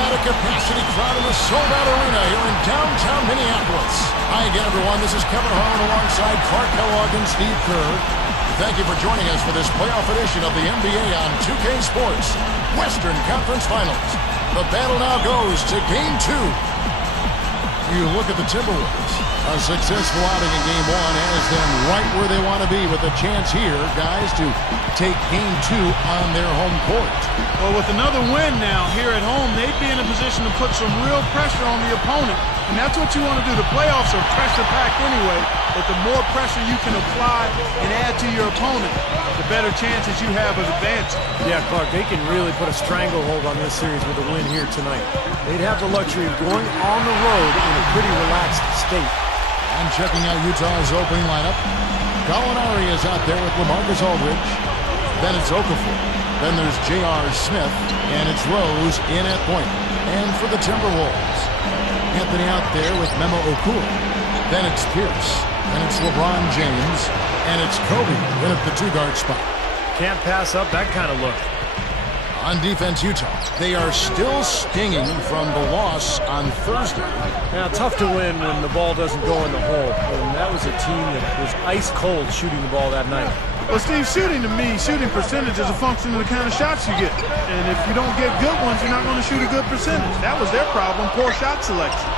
got a capacity crowd in the sold-out arena here in downtown Minneapolis. Hi again, everyone. This is Kevin Harlan alongside Clark Kellogg and Steve Kerr. Thank you for joining us for this playoff edition of the NBA on 2K Sports. Western Conference Finals. The battle now goes to Game 2. You look at the Timberwolves. A successful outing in Game 1 has them right where they want to be with a chance here, guys, to take Game 2 on their home court. Well, with another win now here at home, they'd be in a position to put some real pressure on the opponent. And that's what you want to do. The playoffs are pressure-packed anyway, but the more pressure you can apply and add to your opponent, the better chances you have of advancing. Yeah, Clark, they can really put a stranglehold on this series with a win here tonight. They'd have the luxury of going on the road in a pretty relaxed state. And checking out Utah's opening lineup, Gallinari is out there with LaMarcus Aldridge. Then it's Okafor. Then there's J.R. Smith, and it's Rose in at point. And for the Timberwolves, Anthony out there with Memo Okur. Then it's Pierce. Then it's LeBron James. And it's Kobe in at the two-guard spot. Can't pass up that kind of look. On defense, Utah. They are still stinging from the loss on Thursday. Now, tough to win when the ball doesn't go in the hole. And that was a team that was ice cold shooting the ball that night. Well, Steve, shooting to me, shooting percentage is a function of the kind of shots you get. And if you don't get good ones, you're not going to shoot a good percentage. That was their problem, poor shot selection.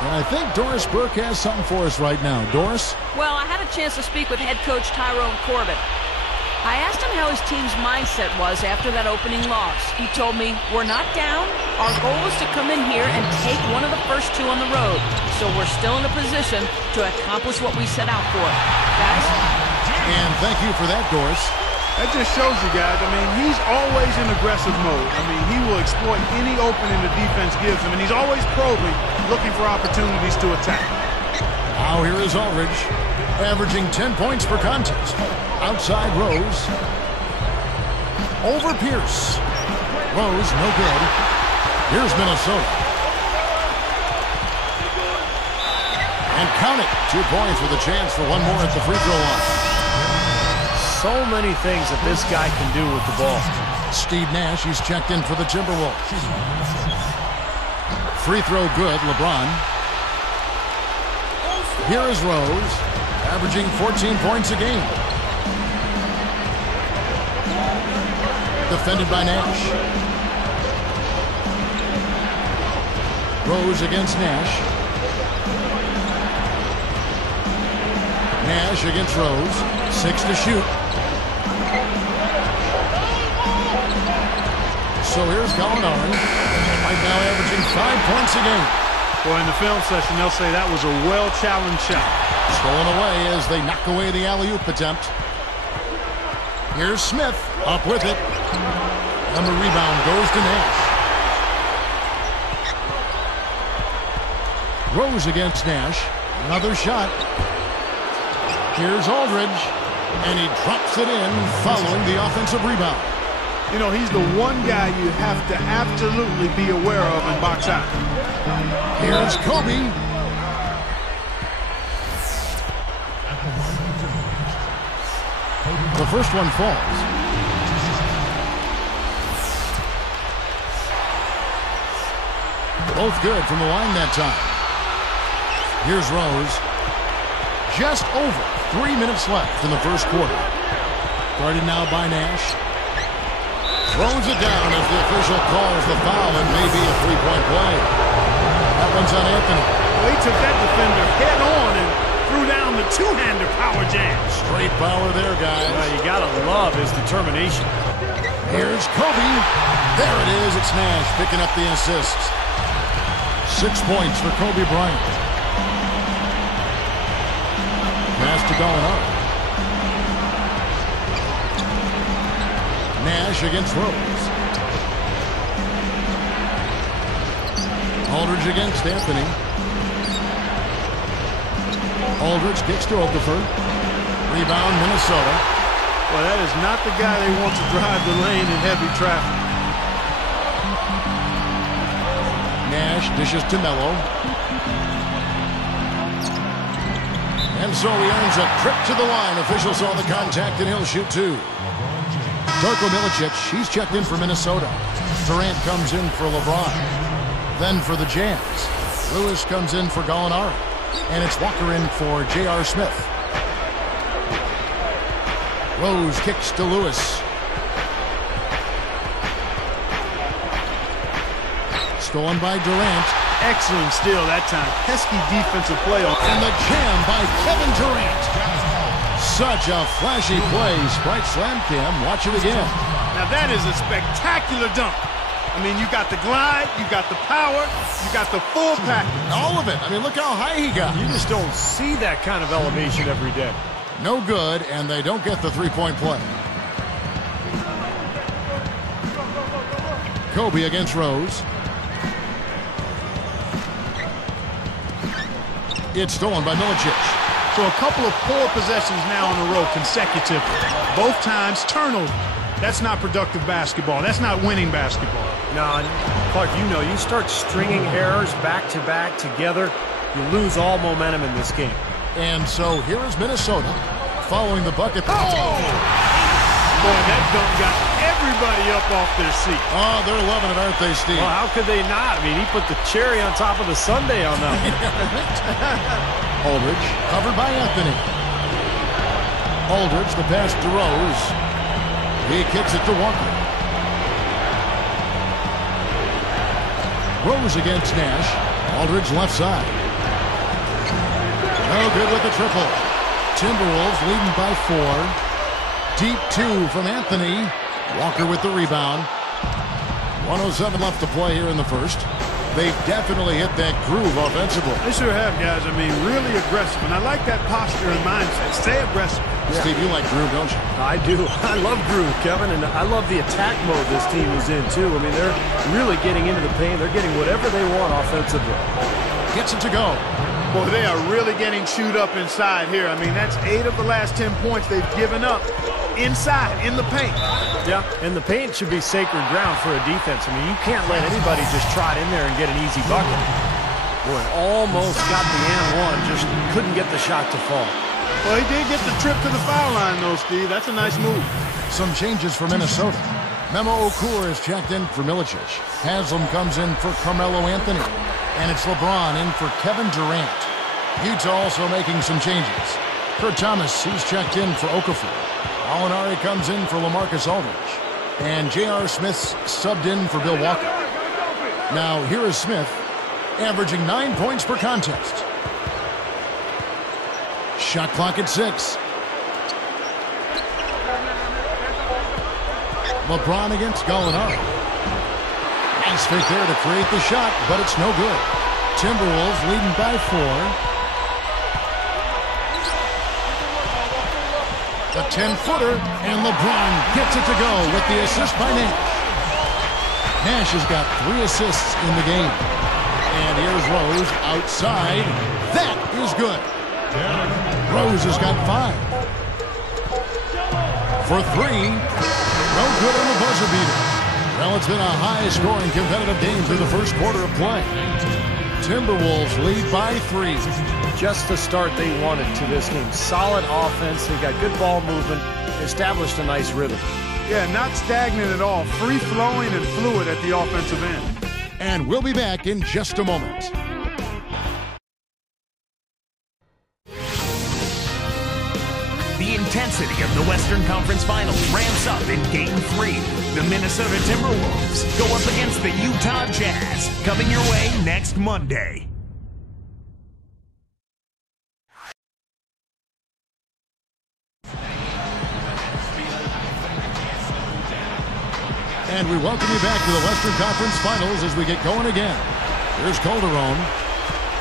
And I think Doris Burke has something for us right now. Doris? Well, I had a chance to speak with head coach Tyrone Corbett. I asked him how his team's mindset was after that opening loss. He told me, we're not down. Our goal is to come in here and take one of the first two on the road. So we're still in a position to accomplish what we set out for. Guys? And thank you for that, Doris. That just shows you guys, I mean, he's always in aggressive mode. I mean, he will exploit any opening the defense gives him, and he's always probing, looking for opportunities to attack. Now here is Aldridge, averaging 10 points per contest. Outside Rose. Over Pierce. Rose, no good. Here's Minnesota. And count it. 2 points with a chance for one more at the free throw line. So many things that this guy can do with the ball. Steve Nash, he's checked in for the Timberwolves. Free throw good, LeBron. Here is Rose, averaging 14 points a game. Defended by Nash. Rose against Nash. Nash against Rose. 6 to shoot. So here's Gallinari. Right now averaging 5 points a game. Boy, in the film session, they'll say that was a well-challenged shot. Stolen away as they knock away the alley-oop attempt. Here's Smith. Up with it. And the rebound goes to Nash. Rose against Nash. Another shot. Here's Aldridge. And he drops it in following the offensive rebound. You know, he's the one guy you have to absolutely be aware of and box out. Here's Kobe. The first one falls. Both good from the line that time. Here's Rose. Just over 3 minutes left in the first quarter. Guarded now by Nash. Throws it down as the official calls the foul and maybe a three-point play. That one's on Anthony. Well, he took that defender head on and threw down the two-hander power jam. Straight power there, guys. Well, you gotta love his determination. Here's Kobe. There it is. It's Nash picking up the assists. 6 points for Kobe Bryant. Pass to Gallinari. Nash against Rose. Aldridge against Anthony. Aldridge gets to Okafor. Rebound, Minnesota. Well, that is not the guy they want to drive the lane in heavy traffic. Nash dishes to Melo. And so he earns a trip to the line. Officials saw the contact, and he'll shoot two. Darko Milicic, he's checked in for Minnesota. Durant comes in for LeBron. Then for the Jazz, Lewis comes in for Gallinari. And it's Walker in for J.R. Smith. Rose kicks to Lewis. Stolen by Durant. Excellent steal that time. Pesky defensive play. And the jam by Kevin Durant. Such a flashy play. Sprite Slam Cam. Watch it again. Now that is a spectacular dunk. I mean, you got the glide, you got the power, you got the full package. All of it. I mean, look how high he got. You just don't see that kind of elevation every day. No good, and they don't get the three-point play. Kobe against Rose. It's stolen by Milicic. So a couple of poor possessions now in a row consecutively. Both times turnover. That's not productive basketball. That's not winning basketball. No, Clark, you know, you start stringing errors back-to-back together, you lose all momentum in this game. And so here is Minnesota following the bucket. Oh! Boy, that dunk got everybody up off their seat. Oh, they're loving it, aren't they, Steve? Well, how could they not? I mean, he put the cherry on top of the sundae on that. Aldridge covered by Anthony. Aldridge, the pass to Rose. He kicks it to Walker. Rose against Nash. Aldridge left side. No good with the triple. Timberwolves leading by 4. Deep 2 from Anthony. Walker with the rebound. 1:07 left to play here in the first. They've definitely hit that groove offensively. They sure have, guys. I mean, really aggressive. And I like that posture and mindset. Stay aggressive. Yeah. Steve, you like groove, don't you? I do. I love groove, Kevin, and I love the attack mode this team is in, too. I mean, they're really getting into the paint. They're getting whatever they want offensively. Gets it to go. Boy, they are really getting chewed up inside here. I mean, that's 8 of the last 10 points they've given up inside, in the paint. Yeah, and the paint should be sacred ground for a defense. I mean, you can't let anybody just trot in there and get an easy bucket. Boy, almost got the and one, just couldn't get the shot to fall. Well, he did get the trip to the foul line, though, Steve. That's a nice move. Some changes for Minnesota. Memo Okur is checked in for Milicic. Haslam comes in for Carmelo Anthony. And it's LeBron in for Kevin Durant. Utah also making some changes. Kurt Thomas, he's checked in for Okafor. Gallinari comes in for LaMarcus Aldridge. And J.R. Smith's subbed in for Bill Walker. Now, here is Smith, averaging 9 points per contest. Shot clock at 6. LeBron against Gallinari. Nice fake there to create the shot, but it's no good. Timberwolves leading by 4. The 10-footer, and LeBron gets it to go with the assist by Nash. Nash has got 3 assists in the game. And here's Rose outside. That is good. Rose has got 5. For 3. No good on the buzzer beater. Well, it's been a high-scoring competitive game through the first quarter of play. Timberwolves lead by 3. Just the start they wanted to this game. Solid offense. They got good ball movement. Established a nice rhythm. Yeah, not stagnant at all. Free-flowing and fluid at the offensive end. And we'll be back in just a moment. The intensity of the Western Conference Finals ramps up in Game 3. The Minnesota Timberwolves go up against the Utah Jazz. Coming your way next Monday. And we welcome you back to the Western Conference Finals as we get going again. Here's Calderon.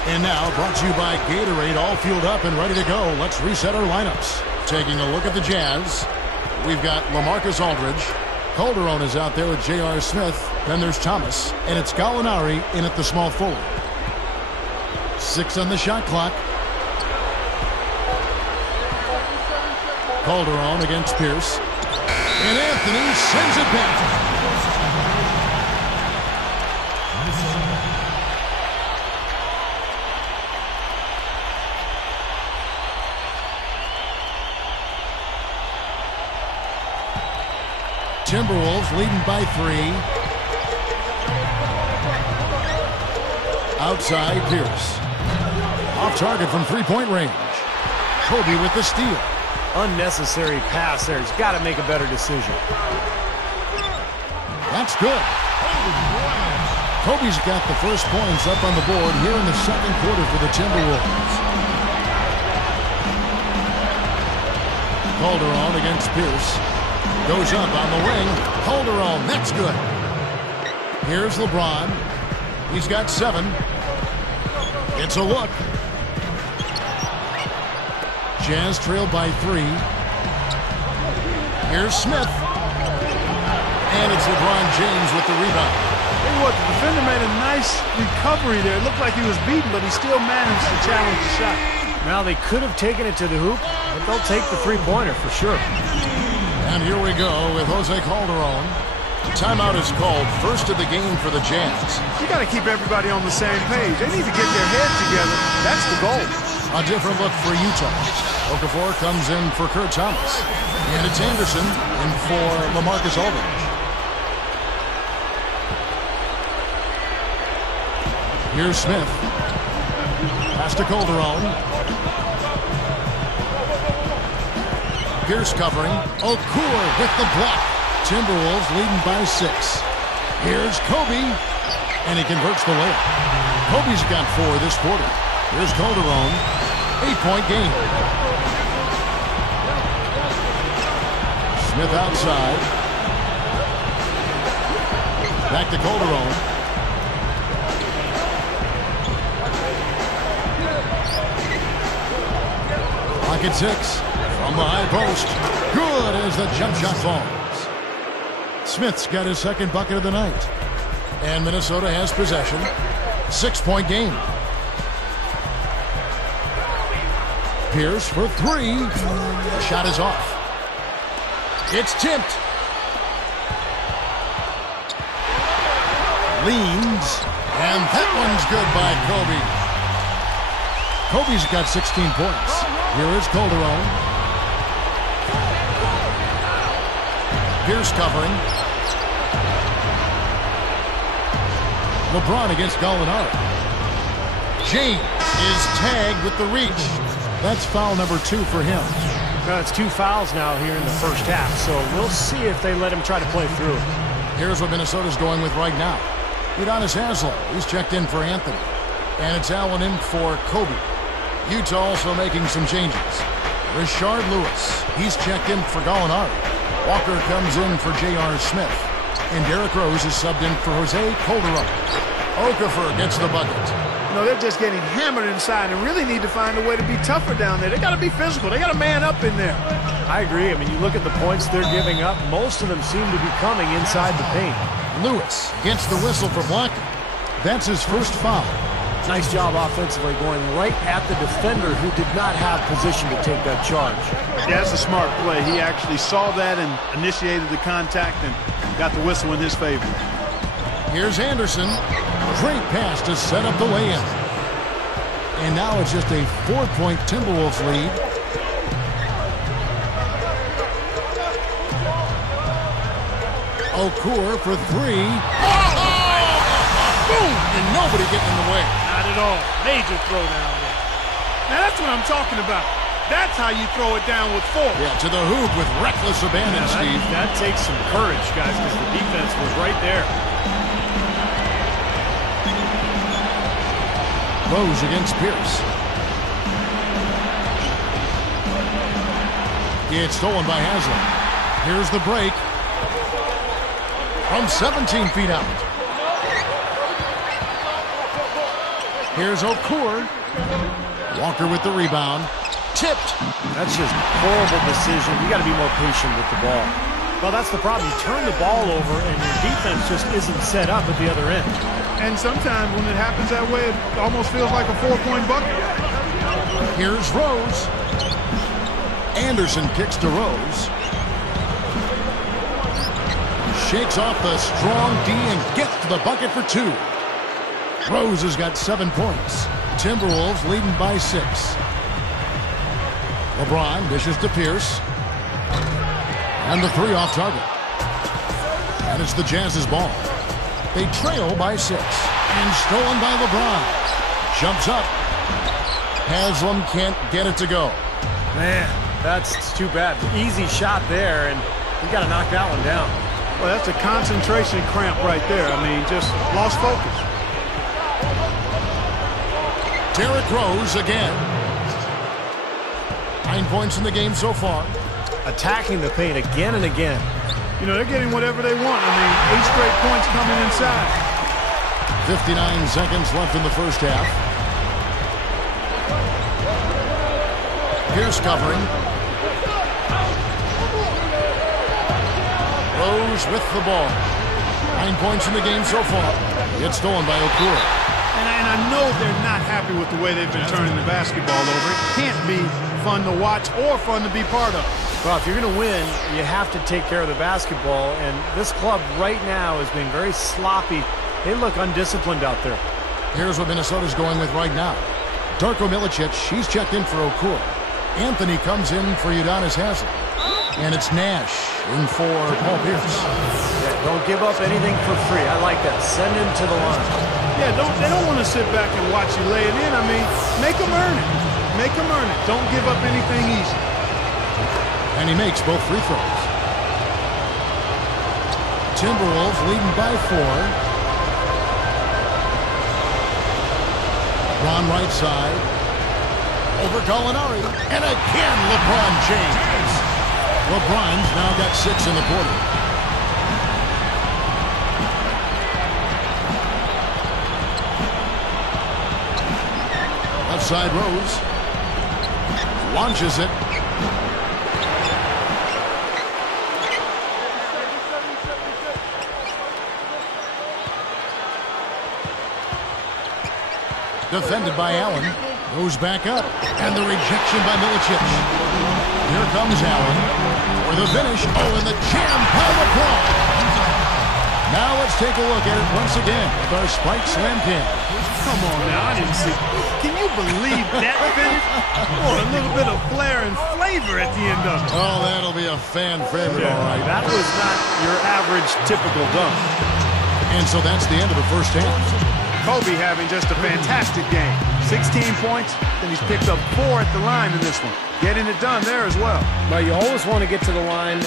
And now, brought to you by Gatorade, all fueled up and ready to go. Let's reset our lineups. Taking a look at the Jazz, we've got LaMarcus Aldridge. Calderon is out there with J.R. Smith. Then there's Thomas. And it's Gallinari in at the small forward. 6 on the shot clock. Calderon against Pierce. And Anthony sends it back. Timberwolves leading by 3. Outside Pierce. Off target from three-point range. Kobe with the steal. Unnecessary pass there. He's got to make a better decision. That's good. Kobe's got the first points up on the board here in the second quarter for the Timberwolves. Calderon against Pierce. Goes up on the wing. Calderon, that's good. Here's LeBron. He's got 7. It's a look. Jazz trailed by 3. Here's Smith. And it's LeBron James with the rebound. Tell you what, the defender made a nice recovery there. It looked like he was beaten, but he still managed to challenge the shot. Now, they could have taken it to the hoop, but they'll take the three-pointer for sure. And here we go with Jose Calderon. Timeout is called. First of the game for the Jazz. You got to keep everybody on the same page. They need to get their heads together. That's the goal. A different look for Utah. Okafor comes in for Kurt Thomas. And it's Anderson in for LaMarcus Aldridge. Here's Smith. Pass to Calderon. Pierce covering. Okur with the block. Timberwolves leading by 6. Here's Kobe. And he converts the layup. Kobe's got 4 this quarter. Here's Calderon. 8-point game. Smith outside. Back to Calderon. Pocket 6. From the high post. Good as the jump shot falls. Smith's got his second bucket of the night. And Minnesota has possession. 6-point game. Pierce for 3. The shot is off. It's tipped. Leans. And that one's good by Kobe. Kobe's got 16 points. Here is Calderon. Pierce covering. LeBron against Gallinari. James is tagged with the reach. That's foul number 2 for him. It's 2 fouls now here in the first half, so we'll see if they let him try to play through. Here's what Minnesota's going with right now. Udonis Haslem, he's checked in for Anthony. And it's Allen in for Kobe. Utah also making some changes. Rashard Lewis, he's checked in for Gallinari. Walker comes in for J.R. Smith. And Derrick Rose is subbed in for Jose Calderon. Okafor gets the bucket. You know, they're just getting hammered inside and really need to find a way to be tougher down there. They got to be physical. They got to man up in there. I agree. I mean, you look at the points they're giving up. Most of them seem to be coming inside the paint. Lewis gets the whistle for blocking. That's his first foul. Nice job offensively going right at the defender who did not have position to take that charge. Yeah, that's a smart play. He actually saw that and initiated the contact and got the whistle in his favor. Here's Anderson. Great pass to set up the lay-in. And now it's just a 4-point Timberwolves lead. Okur for 3. Oh! Boom! And nobody getting in the way. Not at all. Major throw down there. Now that's what I'm talking about. That's how you throw it down with force. Yeah, to the hoop with reckless abandon, Steve. That takes some courage, guys, because the defense was right there. Rose against Pierce. It's stolen by Haslem. Here's the break. From 17 feet out. Here's Okur. Walker with the rebound. Tipped. That's just a horrible decision. You got to be more patient with the ball. Well, that's the problem. You turn the ball over and your defense just isn't set up at the other end. And sometimes when it happens that way, it almost feels like a 4-point bucket. Here's Rose. Anderson kicks to Rose. Shakes off the strong D and gets to the bucket for 2. Rose has got 7 points. Timberwolves leading by 6. LeBron dishes to Pierce. And the 3 off target. And it's the Jazz's ball. They trail by 6. And stolen by LeBron. Jumps up. Haslam can't get it to go. Man, that's too bad. Easy shot there, and you got to knock that one down. Well, that's a concentration cramp right there. I mean, just lost focus. Derrick Rose again. 9 points in the game so far. Attacking the paint again and again. You know, they're getting whatever they want. I mean, 8 straight points coming inside. 59 seconds left in the first half. Pierce covering. Rose with the ball. 9 points in the game so far. It's stolen by Okoro. And I know they're not happy with the way they've been turning the basketball over. It can't be fun to watch or fun to be part of. Well, if you're going to win, you have to take care of the basketball, and this club right now is being very sloppy. They look undisciplined out there. Here's what Minnesota's going with right now. Darko Milicic, he's checked in for Okoro. Anthony comes in for Udonis Haslem. And it's Nash in for Paul Pierce. Yeah, don't give up anything for free. I like that. Send him to the line. Yeah, they don't want to sit back and watch you lay it in. I mean, make them earn it. Make them earn it. Don't give up anything easy. And he makes both free throws. Timberwolves leading by 4. Ron right side. Over Gallinari. And again, LeBron James. LeBron's now got 6 in the quarter. Left side Rose. Launches it. Defended by Allen. Goes back up. And the rejection by Milicic. Here comes Allen for the finish. Oh, and the jam by LeBron. Now let's take a look at it once again with our Spike Slam Cam. Come on now, I didn't see. Can you believe that finish? Oh, a little bit of flair and flavor at the end of it. Oh, that'll be a fan favorite, all right. That was not your average typical dunk. And so that's the end of the first half. Kobe having just a fantastic game. 16 points, and he's picked up 4 at the line in this one. Getting it done there as well. But you always want to get to the line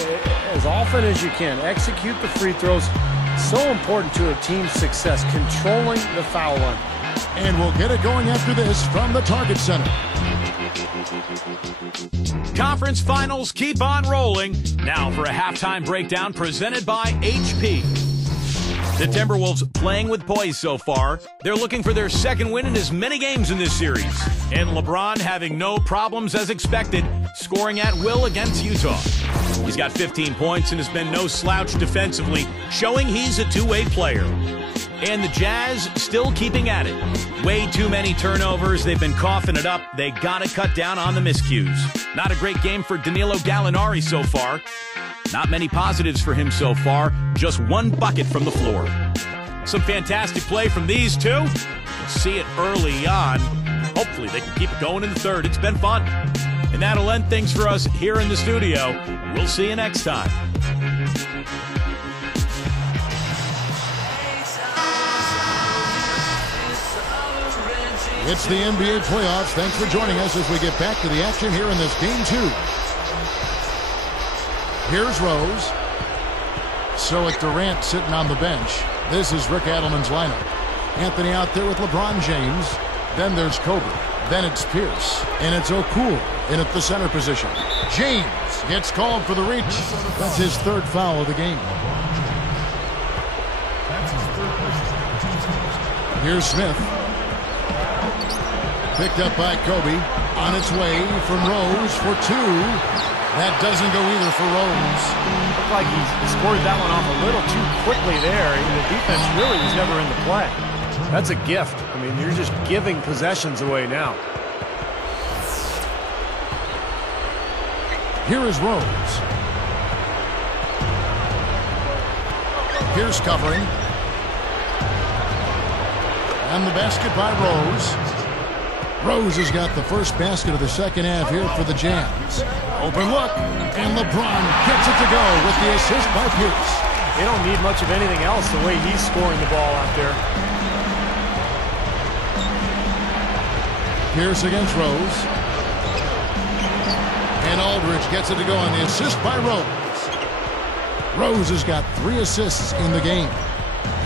as often as you can. Execute the free throws. So important to a team's success, controlling the foul line. And we'll get it going after this from the Target Center. Conference finals keep on rolling. Now for a halftime breakdown presented by HP. The Timberwolves playing with poise so far. They're looking for their second win in as many games in this series. And LeBron having no problems as expected, scoring at will against Utah. He's got 15 points and has been no slouch defensively, showing he's a two-way player. And the Jazz still keeping at it. Way too many turnovers. They've been coughing it up. They got to cut down on the miscues. Not a great game for Danilo Gallinari so far. Not many positives for him so far. Just 1 bucket from the floor. Some fantastic play from these two. You'll see it early on. Hopefully they can keep it going in the third. It's been fun. And that'll end things for us here in the studio. We'll see you next time. It's the NBA playoffs. Thanks for joining us as we get back to the action here in this Game 2. Here's Rose. So it's Durant sitting on the bench. This is Rick Adelman's lineup. Anthony out there with LeBron James. Then there's Kobe. Then it's Pierce. And it's Okoro in at the center position. James gets called for the reach. That's his 3rd foul of the game. Here's Smith. Picked up by Kobe. On its way from Rose for 2. That doesn't go either for Rose. Looked like he scored that one off a little too quickly there. The defense really was never in the play. That's a gift. I mean, you're just giving possessions away now. Here is Rose. Pierce covering. And the basket by Rose. Rose has got the first basket of the second half here for the Jazz. Open look, and LeBron gets it to go with the assist by Pierce. They don't need much of anything else the way he's scoring the ball out there. Pierce against Rose. And Aldridge gets it to go on the assist by Rose. Rose has got 3 assists in the game.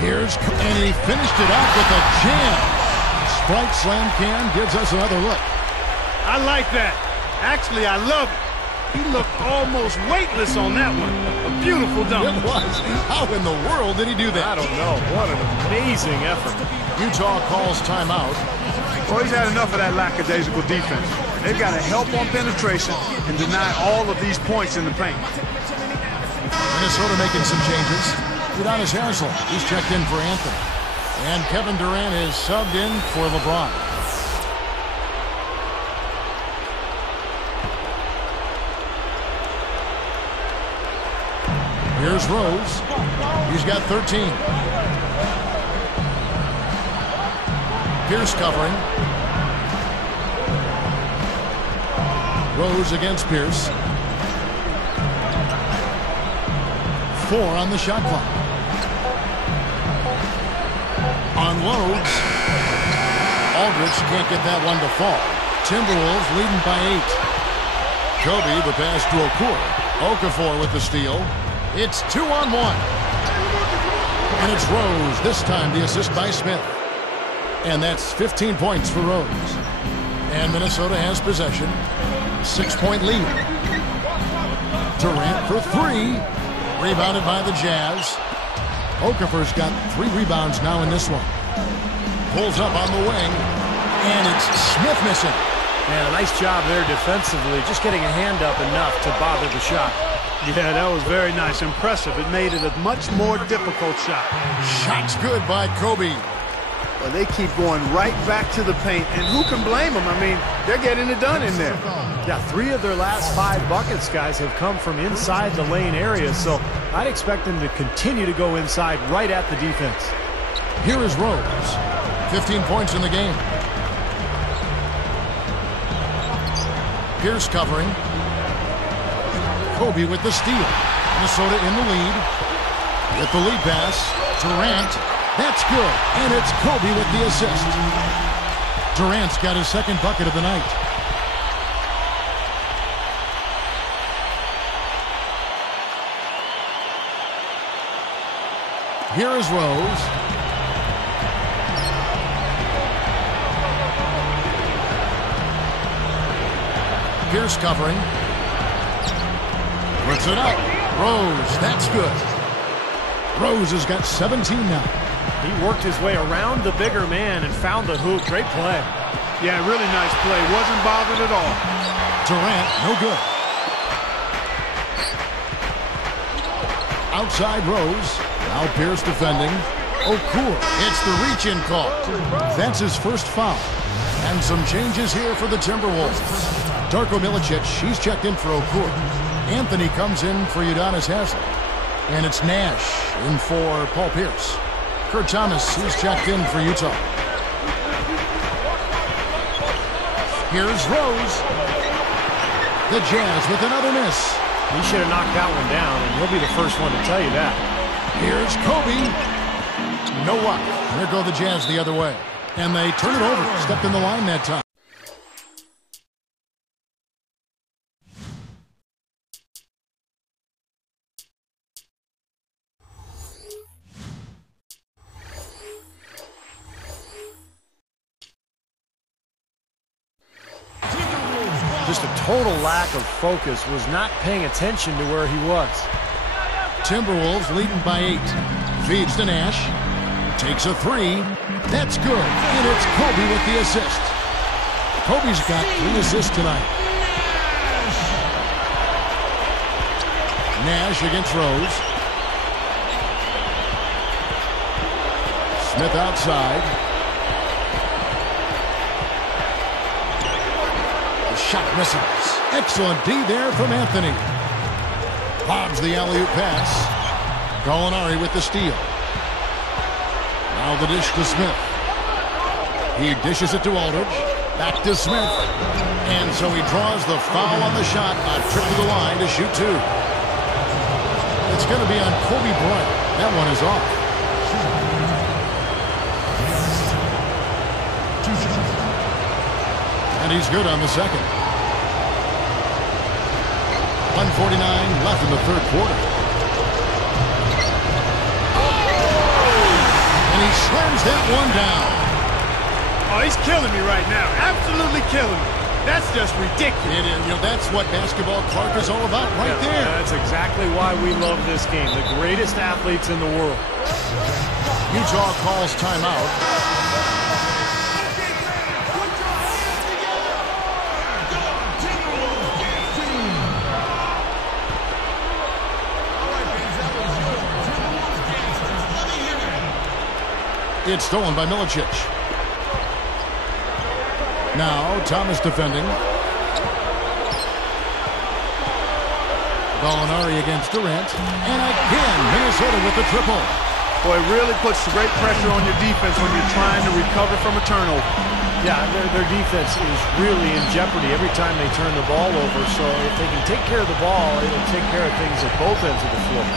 And he finished it off with a jam. Sprite slam can gives us another look. I like that. Actually, I love it. He looked almost weightless on that one. A beautiful dunk. It was. How in the world did he do that? I don't know. What an amazing effort. Utah calls timeout. Well, he's had enough of that lackadaisical defense. They've got to help on penetration and deny all of these points in the paint. Minnesota making some changes. Udonis Haslem, he's checked in for Anthony. And Kevin Durant is subbed in for LeBron. Here's Rose. He's got 13. Pierce covering. Rose against Pierce. 4 on the shot clock. Unloads. Aldridge can't get that one to fall. Timberwolves leading by 8. Kobe, the pass to Okafor with the steal. It's 2-on-1. And it's Rose. This time the assist by Smith. And that's 15 points for Rose. And Minnesota has possession. 6-point lead. Durant for 3. Rebounded by the Jazz. Okafor's got 3 rebounds now in this one. Pulls up on the wing. And it's Smith missing. Man, a nice job there defensively. Just getting a hand up enough to bother the shot. Yeah, that was very nice. Impressive. It made it a much more difficult shot. Shot's good by Kobe. Well, they keep going right back to the paint, and who can blame them? I mean, they're getting it done in there. Yeah, 3 of their last 5 buckets, guys, have come from inside the lane area, so I'd expect them to continue to go inside right at the defense. Here is Rose. 15 points in the game. Pierce covering. Kobe with the steal. Minnesota in the lead. With the lead pass. Durant. That's good. And it's Kobe with the assist. Durant's got his 2nd bucket of the night. Here is Rose. Pierce covering. Puts it up. Rose, that's good. Rose has got 17 now. He worked his way around the bigger man and found the hoop. Great play. Yeah, really nice play. Wasn't bothered at all. Durant, no good. Outside Rose. Now Pierce defending. Okur. It's the reach-in call. That's his first foul. And some changes here for the Timberwolves. Darko Milicic, he's checked in for Okur. Anthony comes in for Udonis Haslem. And it's Nash in for Paul Pierce. Kurt Thomas, he's checked in for Utah. Here's Rose. The Jazz with another miss. He should have knocked that one down, and he'll be the first one to tell you that. Here's Kobe. No luck. There go the Jazz the other way. And they turn it over. Stepped in the line that time. Just a total lack of focus, was not paying attention to where he was. Timberwolves leading by 8. Feeds to Nash. Takes a 3. That's good. And it's Kobe with the assist. Kobe's got 3 assists tonight. Nash against Rose. Smith outside. Shot misses. Excellent D there from Anthony. Lobs the alley-oop pass. Gallinari with the steal. Now the dish to Smith. He dishes it to Aldridge. Back to Smith. And so he draws the foul on the shot. A trip to the line to shoot 2. It's going to be on Kobe Bryant. That one is off. And he's good on the second. 1:49 left in the third quarter. And he slams that one down. Oh, he's killing me right now. Absolutely killing me. That's just ridiculous. It is, that's what basketball, Clark, is all about right there. That's exactly why we love this game. The greatest athletes in the world. Utah calls timeout. It's stolen by Milicic. Now, Thomas defending. Gallinari against Durant. And again, Minnesota with the triple. Boy, it really puts great pressure on your defense when you're trying to recover from a turnover. Yeah, their defense is really in jeopardy every time they turn the ball over. So if they can take care of the ball, it'll take care of things at both ends of the floor.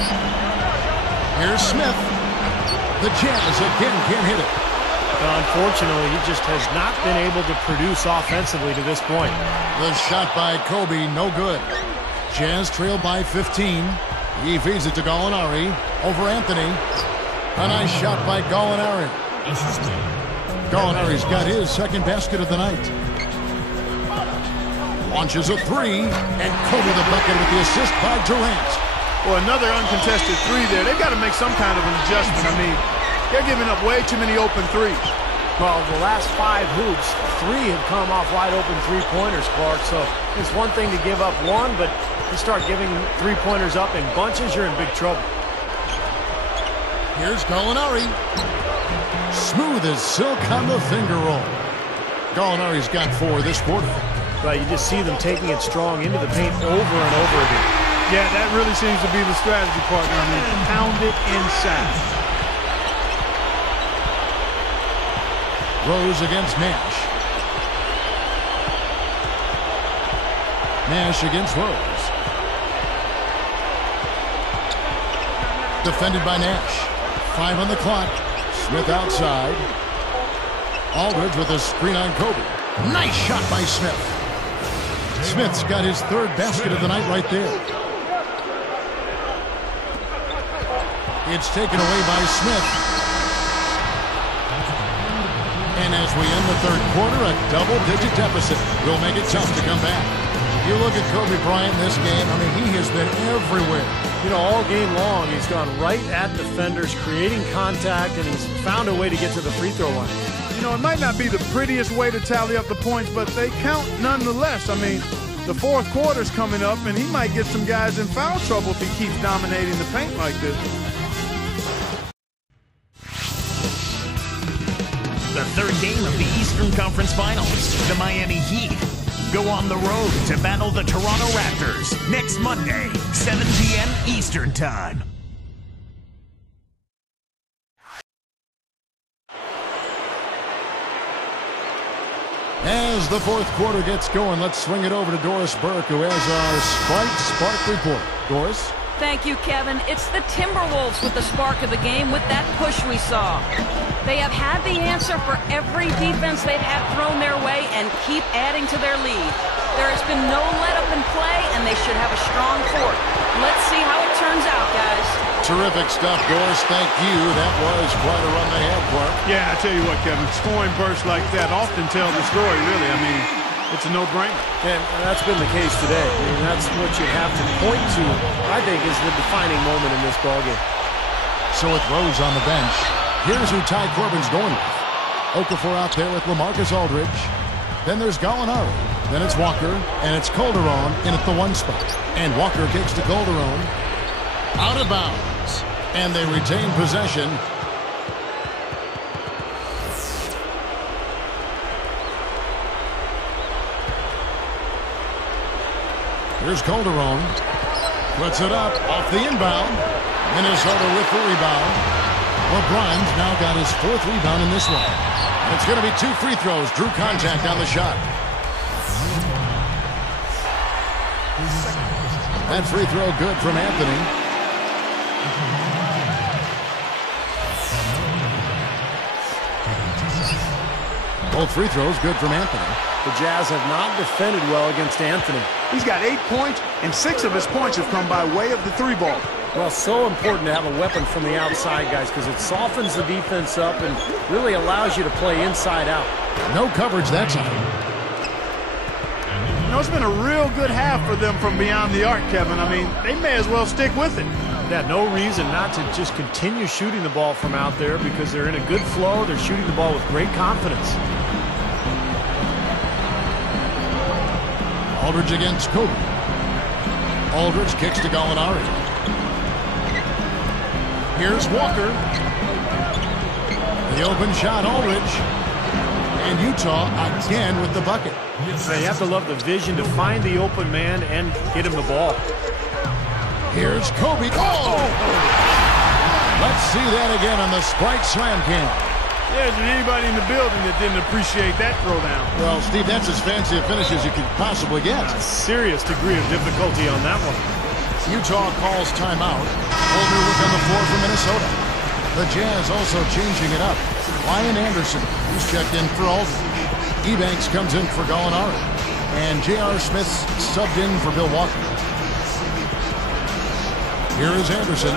Here's Smith. The Jazz again can't hit it. Unfortunately, he just has not been able to produce offensively to this point. The shot by Kobe, no good. Jazz trail by 15. He feeds it to Gallinari over Anthony. A nice shot by Gallinari. Gallinari's got his second basket of the night. Launches a three, and Kobe the bucket with the assist by Durant. Well, another uncontested three there. They've got to make some kind of an adjustment. I mean, they're giving up way too many open threes. Well, the last 5 hoops, 3 have come off wide open three-pointers, Clark. So it's one thing to give up one, but you start giving three-pointers up in bunches, you're in big trouble. Here's Gallinari. Smooth as silk on the finger roll. Gallinari's got 4 this quarter. Right, you just see them taking it strong into the paint over and over again. Yeah, that really seems to be the strategy, partner. I mean, pound it inside. Rose against Nash. Nash against Rose. Defended by Nash. 5 on the clock. Smith outside. Aldridge with a screen on Kobe. Nice shot by Smith. Smith's got his 3rd basket of the night right there. It's taken away by Smith. And as we end the third quarter, a double-digit deficit will make it tough to come back. You look at Kobe Bryant in this game, I mean, he has been everywhere. You know, all game long, he's gone right at defenders, creating contact, and he's found a way to get to the free throw line. You know, it might not be the prettiest way to tally up the points, but they count nonetheless. I mean, the fourth quarter's coming up, and he might get some guys in foul trouble if he keeps dominating the paint like this. The third game of the Eastern Conference Finals, the Miami Heat go on the road to battle the Toronto Raptors next Monday, 7 p.m. Eastern Time. As the fourth quarter gets going, let's swing it over to Doris Burke, who has our Sprite Spark report. Doris? Thank you, Kevin. It's the Timberwolves with the spark of the game with that push we saw. They have had the answer for every defense they've had thrown their way and keep adding to their lead. There has been no let-up in play, and they should have a strong fourth. Let's see how it turns out, guys. Terrific stuff, Doris. Thank you. That was quite a run they had, Clark. Yeah, I tell you what, Kevin, scoring bursts like that often tell the story, really. I mean, it's a no-brainer. And that's been the case today. I mean, that's what you have to point to, I think, is the defining moment in this ballgame. So with Rose on the bench, here's who Ty Corbin's going with. Okafor out there with LaMarcus Aldridge. Then there's Gallinari. Then it's Walker, and it's Calderon in at the 1 spot. And Walker kicks to Calderon. Out of bounds. And they retain possession. Here's Calderon. Puts it up off the inbound. Minnesota with the rebound. LeBron's now got his 4th rebound in this one. And it's going to be 2 free throws. Drew contact on the shot. That free throw good from Anthony. Both free throws good from Anthony. The Jazz have not defended well against Anthony. He's got 8 points, and 6 of his points have come by way of the 3-ball. Well, so important to have a weapon from the outside, guys, because it softens the defense up and really allows you to play inside out. No coverage that time. You know, it's been a real good half for them from beyond the arc, Kevin. I mean, they may as well stick with it. Yeah, no reason not to just continue shooting the ball from out there because they're in a good flow. They're shooting the ball with great confidence. Aldridge against Kobe. Aldridge kicks to Gallinari. Here's Walker. The open shot, Aldridge. And Utah again with the bucket. They have to love the vision to find the open man and get him the ball. Here's Kobe. Oh! Let's see that again on the Sprite Slam Cam. There isn't anybody in the building that didn't appreciate that throwdown. Well, Steve, that's as fancy a finish as you could possibly get. A serious degree of difficulty on that one. Utah calls timeout. Whole new look on the floor for Minnesota. The Jazz also changing it up. Ryan Anderson, who's checked in for Aldridge. Ebanks comes in for Gallinari. And J.R. Smith's subbed in for Bill Walker. Here is Anderson.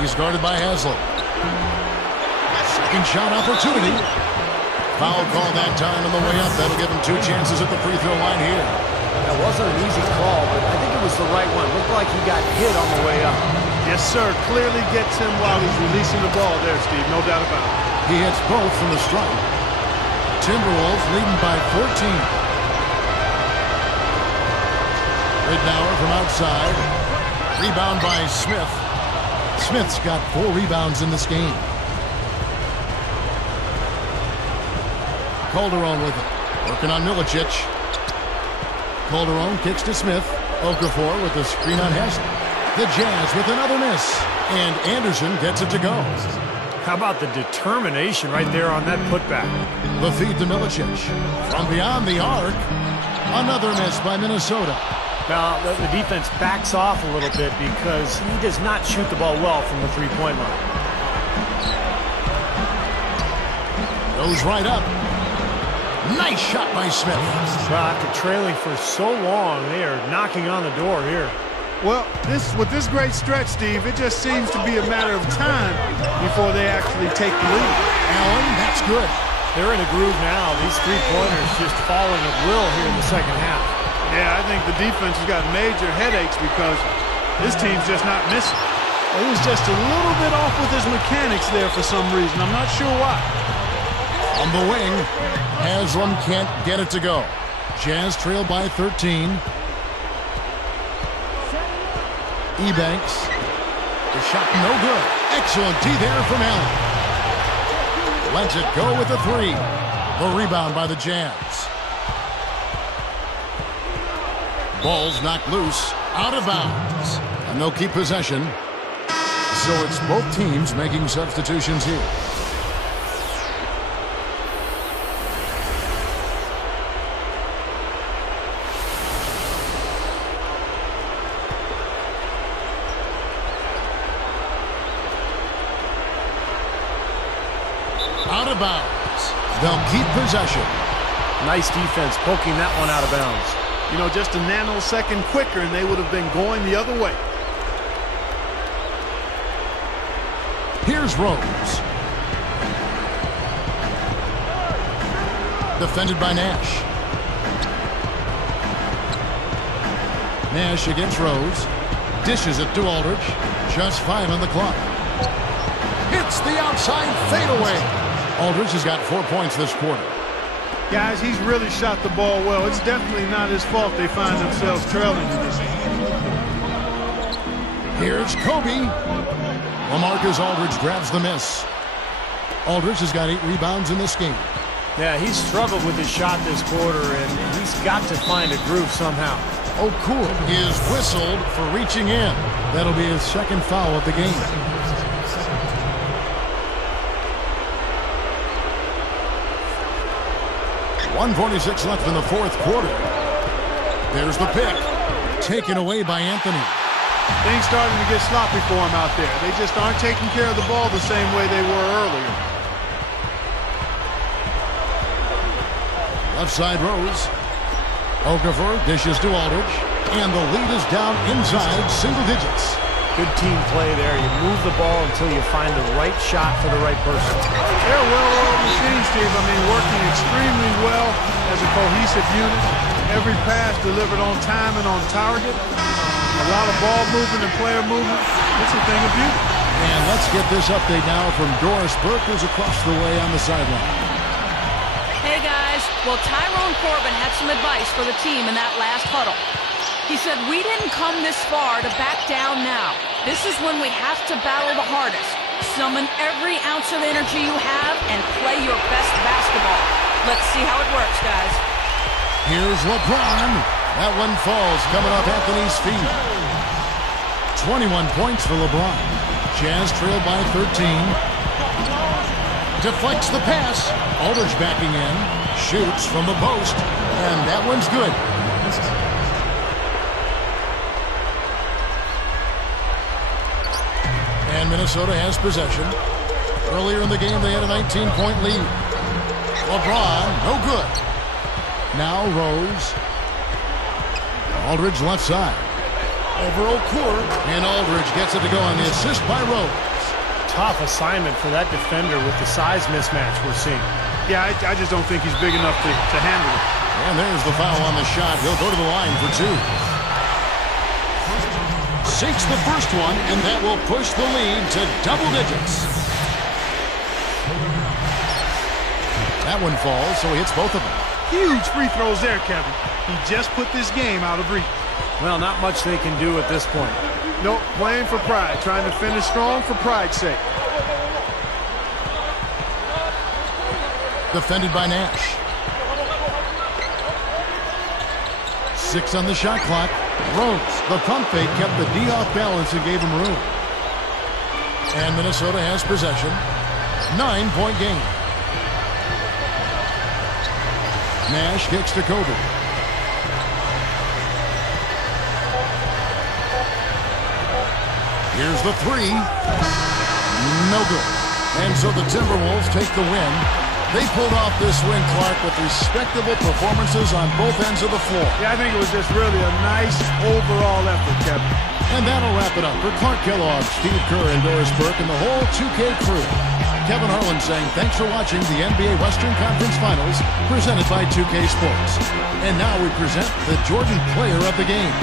He's guarded by Haslem. Second shot opportunity. Foul call that time on the way up. That'll give him 2 chances at the free throw line here. That wasn't an easy call, but I think it was the right one. Looked like he got hit on the way up. Yes, sir. Clearly gets him while he's releasing the ball there, Steve. No doubt about it. He hits both from the stripe. Timberwolves leading by 14. Ridnour from outside. Rebound by Smith. Smith's got 4 rebounds in this game. Calderon with it. Working on Milicic. Calderon kicks to Smith. Okafor with the screen on Haslem. The Jazz with another miss. And Anderson gets it to go. How about the determination right there on that putback? The feed to Milicic. From beyond the arc. Another miss by Minnesota. Now, the defense backs off a little bit because he does not shoot the ball well from the three-point line. Goes right up. Nice shot by Smith. Well, after trailing for so long, they are knocking on the door here. Well, with this great stretch, Steve, it just seems to be a matter of time before they actually take the lead. Allen, that's good. They're in a groove now. These three-pointers just falling at will here in the second half. Yeah, I think the defense has got major headaches because this team's just not missing. He was just a little bit off with his mechanics there for some reason. I'm not sure why. On the wing, Haslem can't get it to go. Jazz trail by 13. Ebanks. The shot no good. Excellent D there from Allen. Lets it go with the 3. The rebound by the Jazz. Ball's knocked loose, out of bounds. And they'll keep possession. So it's both teams making substitutions here. Out of bounds. They'll keep possession. Nice defense poking that one out of bounds. You know, just a nanosecond quicker and they would have been going the other way. Here's Rose. Defended by Nash. Nash against Rose. Dishes it to Aldridge. Just 5 on the clock. Hits the outside fadeaway. Aldridge has got 4 points this quarter. Guys, he's really shot the ball well. It's definitely not his fault they find themselves trailing in this game. Here's Kobe. LaMarcus Aldridge grabs the miss. Aldridge has got 8 rebounds in this game. Yeah, he's struggled with his shot this quarter, and he's got to find a groove somehow. O'Cool is whistled for reaching in. That'll be his second foul of the game. .146 left in the fourth quarter. There's the pick. Taken away by Anthony. Things starting to get sloppy for him out there. They just aren't taking care of the ball the same way they were earlier. Left side Rose. Okafor dishes to Aldridge. And the lead is down inside single digits. Good team play there. You move the ball until you find the right shot for the right person. They're a well-oiled machine, Steve. I mean, working extremely well as a cohesive unit. Every pass delivered on time and on target. A lot of ball movement and player movement. It's a thing of beauty. And let's get this update now from Doris Burke, who's across the way on the sideline. Hey, guys. Well, Tyrone Corbin had some advice for the team in that last huddle. He said, we didn't come this far to back down now. This is when we have to battle the hardest. Summon every ounce of energy you have and play your best basketball. Let's see how it works, guys. Here's LeBron. That one falls coming off Anthony's feet. 21 points for LeBron. Jazz trailed by 13. Deflects the pass. Aldridge backing in. Shoots from the post. And that one's good. And Minnesota has possession. Earlier in the game, they had a 19-point lead. LeBron, no good. Now Rose. Aldridge left side. Over Okur. And Aldridge gets it to go on the assist by Rose. Tough assignment for that defender with the size mismatch we're seeing. Yeah, I just don't think he's big enough to handle it. And there's the foul on the shot. He'll go to the line for two. Sinks the first one, and that will push the lead to double digits. That one falls, so he hits both of them. Huge free throws there, Kevin. He just put this game out of reach. Well, not much they can do at this point. Nope, playing for pride, trying to finish strong for pride's sake. Defended by Nash. 6 on the shot clock. Rose, the pump fake kept the D off balance and gave him room. And Minnesota has possession. 9-point game. Nash kicks to Kobe. Here's the three. No good. And so the Timberwolves take the win. They pulled off this win, Clark, with respectable performances on both ends of the floor. Yeah, I think it was just really a nice overall effort, Kevin. And that'll wrap it up for Clark Kellogg, Steve Kerr, and Doris Burke, and the whole 2K crew. Kevin Harlan saying thanks for watching the NBA Western Conference Finals presented by 2K Sports. And now we present the Jordan Player of the Game.